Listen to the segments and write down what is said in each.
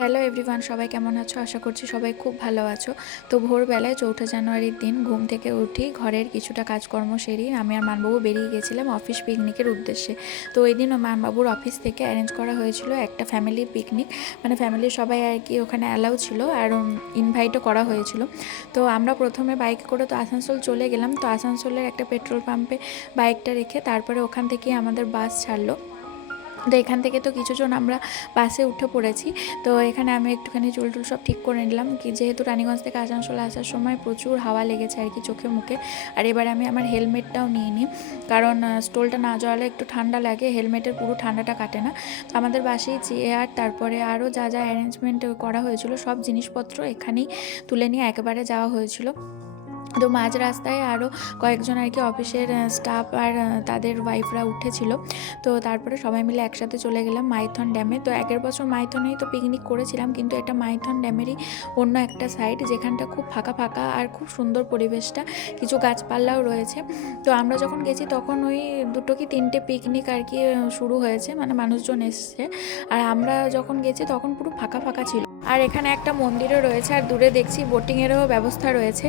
Hello everyone, সবাই কেমন আছো? আশা করছি সবাই খুব ভালো আছো। তো ভোরবেলায় ৪ঠা জানুয়ারির দিন ঘুম থেকে উঠি, ঘরের কিছুটা কাজকর্ম সেরি আমি আর মানবাবু বেরিয়ে গেছিলাম অফিস পিকনিকের উদ্দেশ্যে। তো ওই দিন মানবাবুর অফিস থেকে অ্যারেঞ্জ করা হয়েছিল একটা ফ্যামিলি পিকনিক, মানে ফ্যামিলির সবাই আর কি ওখানে অ্যালাউ ছিল আর ইনভাইটও করা হয়েছিল। তো আমরা প্রথমে বাইকে করে তো আসানসোল চলে গেলাম। তো আসানসোলের একটা পেট্রোল পাম্পে বাইকটা রেখে তারপরে ওখান থেকে আমাদের বাস ছাড়লো। তো এখান থেকে তো কিছুজন আমরা বাসে উঠে পড়েছি। তো এখানে আমি একটুখানি চুল টুল সব ঠিক করে নিলাম, কি যেহেতু রানীগঞ্জ থেকে আসানসোল আসার সময় প্রচুর হাওয়া লেগেছে আর কি চোখে মুখে। আর এবার আমি আমার হেলমেটটাও নিয়ে নিই, কারণ স্টোলটা না জড়ালে একটু ঠান্ডা লাগে, হেলমেটের পুরো ঠান্ডাটা কাটে না। তো আমাদের বাসেই চেয়ার, তারপরে আরও যা যা অ্যারেঞ্জমেন্ট করা হয়েছিল সব জিনিসপত্র এখানেই তুলে নিয়ে একেবারে যাওয়া হয়েছিল। তো মাঝ রাস্তায় আরও কয়েকজন আর কি অফিসের স্টাফ আর তাদের ওয়াইফরা উঠেছিল। তো তারপরে সবাই মিলে একসাথে চলে গেলাম মাইথন ড্যামে। তো আগের বছর মাইথনেই তো পিকনিক করেছিলাম, কিন্তু এটা মাইথন ড্যামেরই অন্য একটা সাইড, যেখানটা খুব ফাঁকা ফাঁকা আর খুব সুন্দর পরিবেশটা, কিছু গাছপালাও রয়েছে। তো আমরা যখন গেছি তখন ওই দুটো কি তিনটে পিকনিক আর কি শুরু হয়েছে, মানে মানুষজন এসছে। আর আমরা যখন গেছি তখন পুরো ফাঁকা ফাঁকা ছিল। আর এখানে একটা মন্দিরও রয়েছে, আর দূরে দেখছি বোটিংয়েরও ব্যবস্থা রয়েছে।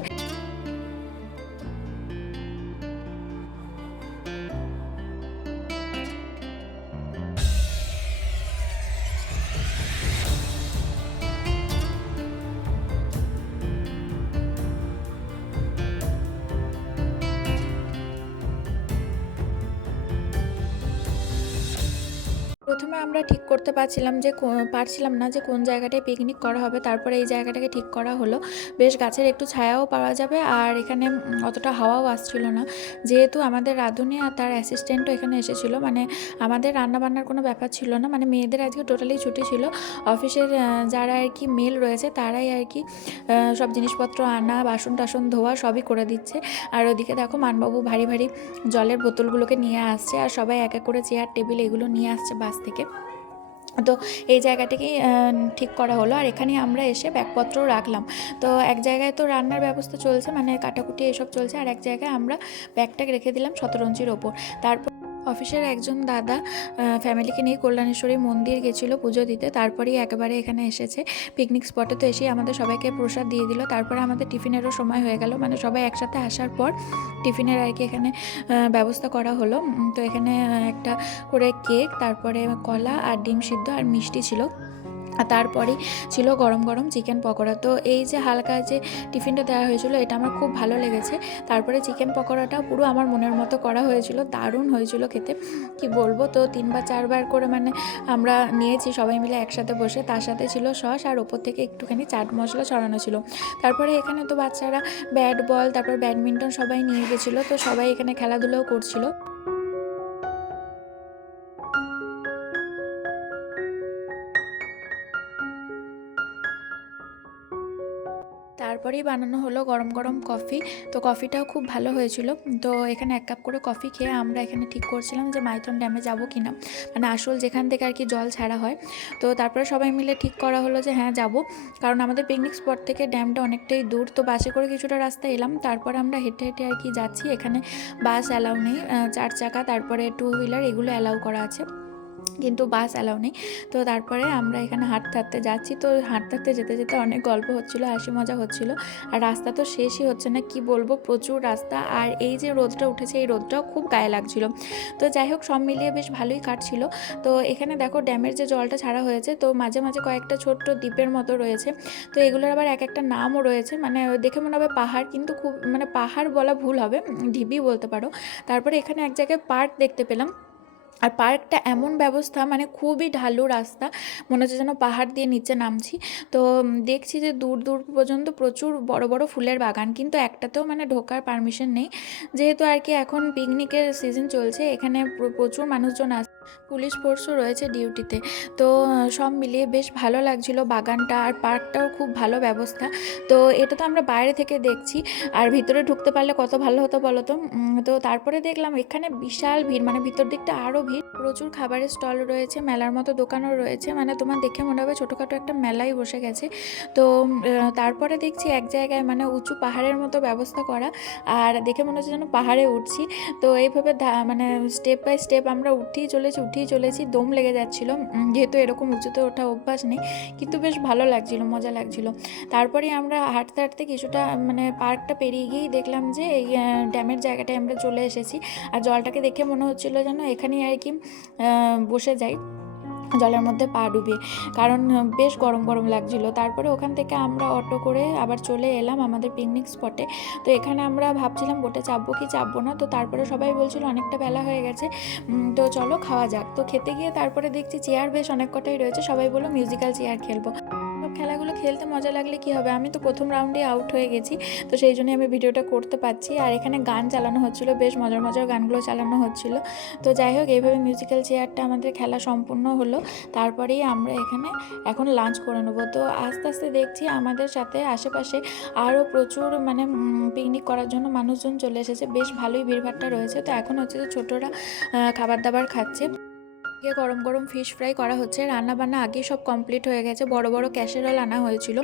প্রথমে আমরা ঠিক করতে পারছিলাম না যে কোন জায়গাটায় পিকনিক করা হবে। তারপরে এই জায়গাটাকে ঠিক করা হলো। বেশ গাছের একটু ছায়াও পাওয়া যাবে, আর এখানে অতটা হাওয়াও আসছিল না। যেহেতু আমাদের রাঁধুনি আর তার অ্যাসিস্ট্যান্টও এখানে এসেছিল, মানে আমাদের রান্নাবান্নার কোনো ব্যাপার ছিল না, মানে মেয়েদের আজকে টোটালি ছুটি ছিল। অফিসের যারা আর কি মেল রয়েছে তারাই আর কি সব জিনিসপত্র আনা, বাসন টাসন ধোয়া সবই করে দিচ্ছে। আর ওদিকে দেখো মানবাবু ভারী ভারী জলের বোতলগুলোকে নিয়ে আসছে, আর সবাই এক এক করে চেয়ার টেবিল এগুলো নিয়ে আসছে বাস থেকে। তো এই জায়গাটাকেই ঠিক করা হলো, আর এখানে আমরা এসে ব্যাগপত্রও রাখলাম। তো এক জায়গায় তো রান্নার ব্যবস্থা চলছে, মানে কাটাকুটি এসব চলছে, আর এক জায়গায় আমরা ব্যাগটাকে রেখে দিলাম শতরঞ্জির ওপর। তারপর অফিসের একজন দাদা ফ্যামিলিকে নিয়ে কল্যাণেশ্বরী মন্দির গেছিলো পুজো দিতে, তারপরেই একেবারে এখানে এসেছে পিকনিক স্পটে। তো এসেই আমাদের সবাইকে প্রসাদ দিয়ে দিল। তারপরে আমাদের টিফিনেরও সময় হয়ে গেল, মানে সবাই একসাথে আসার পর টিফিনের আর কি এখানে ব্যবস্থা করা হলো। তো এখানে একটা করে কেক, তারপরে কলা আর ডিম সিদ্ধ আর মিষ্টি ছিল। আর তারপরেই ছিল গরম গরম চিকেন পকোড়া। তো এই যে হালকা যে টিফিনটা দেওয়া হয়েছিল এটা আমার খুব ভালো লেগেছে। তারপরে চিকেন পকোড়াটা পুরো আমার মনের মতো করা হয়েছিল, দারুণ হয়েছিল খেতে, কি বলবো। তো 3 বা 4 বার করে মানে আমরা নিয়েছি সবাই মিলে একসাথে বসে। তার সাথে ছিল সস, আর ওপর থেকে একটুখানি চাট মশলা ছড়ানো ছিল। তারপরে এখানে তো বাচ্চারা ব্যাট বল, তারপর ব্যাডমিন্টন সবাই নিয়ে গেছিলো, তো সবাই এখানে খেলাধুলাও করছিল। তারপরেই বানানো হলো গরম গরম কফি। তো কফিটাও খুব ভালো হয়েছিল। তো এখানে 1 কাপ করে কফি খেয়ে আমরা এখানে ঠিক করছিলাম যে মাইথন ড্যামে যাব কি না, মানে আসল যেখান থেকে আর কি জল ছাড়া হয়। তো তারপরে সবাই মিলে ঠিক করা হলো যে হ্যাঁ যাব, কারণ আমাদের পিকনিক স্পট থেকে ড্যামটা অনেকটাই দূর। তো বাসে করে কিছুটা রাস্তা এলাম, তারপরে আমরা হেঁটে হেঁটে আর কি যাচ্ছি। এখানে বাস অ্যালাউ নেই, 4 চাকা তারপরে টু হুইলার এগুলো অ্যালাউ করা আছে, কিন্তু বাস অ্যালাউ নেই। তো তারপরে আমরা এখানে হাঁটতে হাঁটতে যাচ্ছি। তো হাঁটতে হাঁটতে যেতে যেতে অনেক গল্প হচ্ছিল, হাসি মজা হচ্ছিল। আর রাস্তা তো শেষই হচ্ছে না, কি বলবো, প্রচুর রাস্তা। আর এই যে রোদটা উঠেছে এই রোদটাও খুব গায়ে লাগছিল। তো যাই হোক, সব মিলিয়ে বেশ ভালোই কাটছিল। তো এখানে দেখো ড্যামের যে জলটা ছাড়া হয়েছে, তো মাঝে মাঝে কয়েকটা ছোট্ট দ্বীপের মতো রয়েছে। তো এগুলোর আবার এক একটা নামও রয়েছে, মানে দেখে মনে হবে পাহাড়, কিন্তু খুব মানে পাহাড় বলা ভুল হবে, ঢিবি বলতে পারো। তারপরে এখানে এক জায়গায় পার্ক দেখতে পেলাম। আর পার্কটা এমন ব্যবস্থা, মানে খুবই ঢালু রাস্তা, মনে হচ্ছে যেন পাহাড় দিয়ে নিচে নামছি। তো দেখছি যে দূর দূর পর্যন্ত প্রচুর বড় বড় ফুলের বাগান, কিন্তু একটাতেও মানে ঢোকার পারমিশন নেই। যেহেতু আর কি এখন পিকনিকের সিজন চলছে, এখানে প্রচুর মানুষজন আসে, পুলিশ ফোর্সও রয়েছে ডিউটিতে। তো সব মিলিয়ে বেশ ভালো লাগছিল বাগানটা, আর পার্কটাও খুব ভালো ব্যবস্থা। তো এটা তো আমরা বাইরে থেকে দেখছি, আর ভিতরে ঢুকতে পারলে কত ভালো হতো বলো তো। তো তারপরে দেখলাম এখানে বিশাল ভিড়, মানে ভিতর দিকটা আরও ভিড়, প্রচুর খাবারের স্টল রয়েছে, মেলার মতো দোকানও রয়েছে, মানে তোমার দেখে মনে হবে ছোটোখাটো একটা মেলাই বসে গেছে। তো তারপরে দেখছি এক জায়গায় মানে উঁচু পাহাড়ের মতো ব্যবস্থা করা, আর দেখে মনে হচ্ছে যেন পাহাড়ে উঠছি। তো এইভাবে মানে স্টেপ বাই স্টেপ আমরা উঠেই চলেছি, দম লেগে যাচ্ছিলো, যেহেতু এরকম উঁচুতে ওঠা অভ্যাস নেই, কিন্তু বেশ ভালো লাগছিলো, মজা লাগছিলো। তারপরে আমরা হাঁটতে হাঁটতে কিছুটা মানে পার্কটা পেরিয়ে গিয়েই দেখলাম যে এই ড্যামের জায়গাটায় আমরা চলে এসেছি। আর জলটাকে দেখে মনে হচ্ছিলো যেন এখানেই আর কি বসে যাই জলের মধ্যে পা ডুবিয়ে, কারণ বেশ গরম গরম লাগছিলো। তারপরে ওখান থেকে আমরা অটো করে আবার চলে এলাম আমাদের পিকনিক স্পটে। তো এখানে আমরা ভাবছিলাম বোটে চাপবো কি চাপবো না, তো তারপরে সবাই বলছিল অনেকটা বেলা হয়ে গেছে, তো চলো খাওয়া যাক। তো খেতে গিয়ে তারপরে দেখছি চেয়ার বেশ অনেক কটাই রয়েছে, সবাই বললো মিউজিক্যাল চেয়ার খেলবো। সব খেলাগুলো খেলতে মজা লাগলে কি হবে, আমি তো প্রথম রাউন্ডে আউট হয়ে গেছি, তো সেই জন্যই আমি ভিডিওটা করতে পারছি। আর এখানে গান চালানো হচ্ছিলো, বেশ মজার মজার গানগুলো চালানো হচ্ছিলো। তো যাই হোক, এইভাবে মিউজিক্যাল চেয়ারটা আমাদের খেলা সম্পূর্ণ হলো। তারপরেই আমরা এখানে এখন লাঞ্চ করে নেবো। তো আস্তে আস্তে দেখছি আমাদের সাথে আশেপাশে আরও প্রচুর মানে পিকনিক করার জন্য মানুষজন চলে এসেছে, বেশ ভালোই ভিড়ভাট্টা রয়েছে। তো এখন হচ্ছে যে ছোটরা খাবার দাবার খাচ্ছে, গরম গরম ফিশ ফ্রাই করা হচ্ছে, রান্না বান্না আগেই সব কমপ্লিট হয়ে গেছে। বড় বড় ক্যাসেরল আনা হয়েছিল,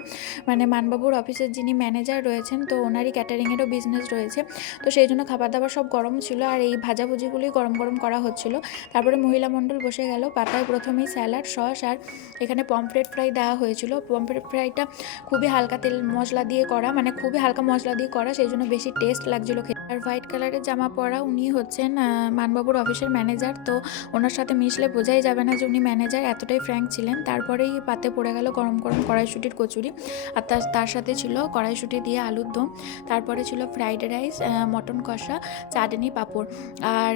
মানে মানবাবুর অফিসের যিনি ম্যানেজার রয়েছেন, তো ওনারই ক্যাটারিংয়েরও বিজনেস রয়েছে, তো সেই জন্য খাবার দাবার সব গরম ছিল, আর এই ভাজাভুজিগুলোই গরম গরম করা হচ্ছিল। তারপরে মহিলা মণ্ডল বসে গেল, পাতায় প্রথমেই স্যালাড, সস আর এখানে পমফ্রেট ফ্রাই দেওয়া হয়েছিল। পমফ্রেট ফ্রাইটা খুবই হালকা তেল মশলা দিয়ে করা, মানে খুবই হালকা মশলা দিয়ে করা, সেই জন্য বেশি টেস্ট লাগছিল খেতে। আর হোয়াইট কালারের জামা পরা উনি হচ্ছেন মানবাবুর অফিসের ম্যানেজার, তো ওনার সাথে মিশলে বোঝাই যাবে না যে উনি ম্যানেজার, এতটাই ফ্র্যাঙ্ক ছিলেন। তারপরেই পাতে পড়ে গেল গরম গরম কড়াইশুঁটির কচুরি, আর তার সাথে ছিল কড়াইশুঁটি দিয়ে আলুর দম। তারপরে ছিল ফ্রাইড রাইস, মটন কষা, চাটনি, পাঁপড়। আর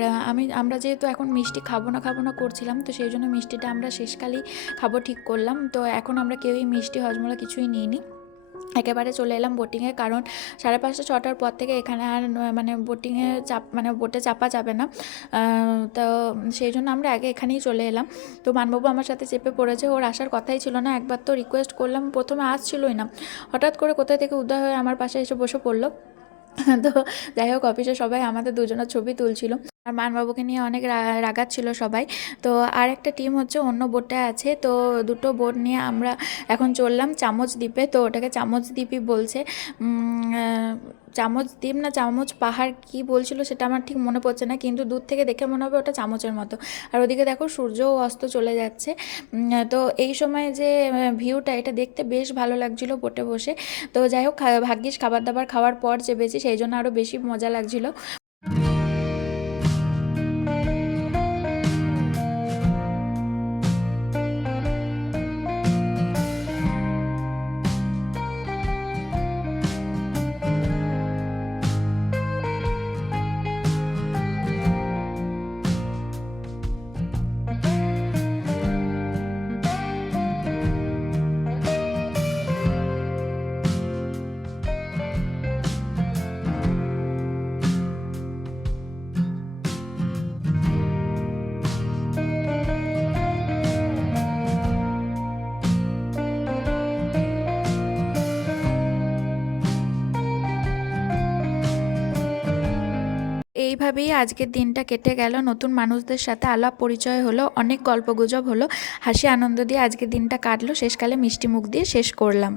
আমরা যেহেতু এখন মিষ্টি খাবো না করছিলাম, তো সেই জন্য মিষ্টিটা আমরা শেষকালেই খাবো ঠিক করলাম। তো এখন আমরা কেউই মিষ্টি হজমলা কিছুই নিইনি, একেবারে চলে এলাম বোটিংয়ে, কারণ 5:30-6টার পর থেকে এখানে আর মানে বোটিংয়ে মানে বোটে চাপা যাবে না। তো সেই জন্য আমরা আগে এখানেই চলে এলাম। তো মানবাবু আমার সাথে চেপে পড়েছে, ওর আসার কথাই ছিল না। একবার তো রিকোয়েস্ট করলাম, প্রথমে আসছিলই না, হঠাৎ করে কোথায় থেকে উদয় হয়ে আমার পাশে এসে বসে পড়লো। তো যাই হোক, অফিসে সবাই আমাদের দুজনের ছবি তুলছিল, আর মানবাবুকে নিয়ে অনেক রাগাচ্ছিল সবাই। তো আর একটা টিম হচ্ছে অন্য বোটে আছে, তো দুটো বোট নিয়ে আমরা এখন চললাম চামচ দ্বীপে। তো ওটাকে চামচ দ্বীপই বলছে, চামচ দ্বীপ না চামচ পাহাড় কি বলছিল সেটা আমার ঠিক মনে পড়ছে না, কিন্তু দূর থেকে দেখে মনে হবে ওটা চামচের মতো। আর ওদিকে দেখো সূর্যও অস্ত চলে যাচ্ছে। তো এই সময় যে ভিউটা, এটা দেখতে বেশ ভালো লাগছিল বোটে বসে। তো যাই হোক, ভাগ্যিস খাবার দাবার খাওয়ার পর চেপেছি, সেই জন্য আরও বেশি মজা লাগছিল। এইভাবেই আজকের দিনটা কেটে গেল, নতুন মানুষদের সাথে আলাপ পরিচয় হলো, অনেক গল্পগুজব হলো, হাসি আনন্দ দিয়ে আজকের দিনটা কাটলো। শেষকালে মিষ্টি মুখ দিয়ে শেষ করলাম।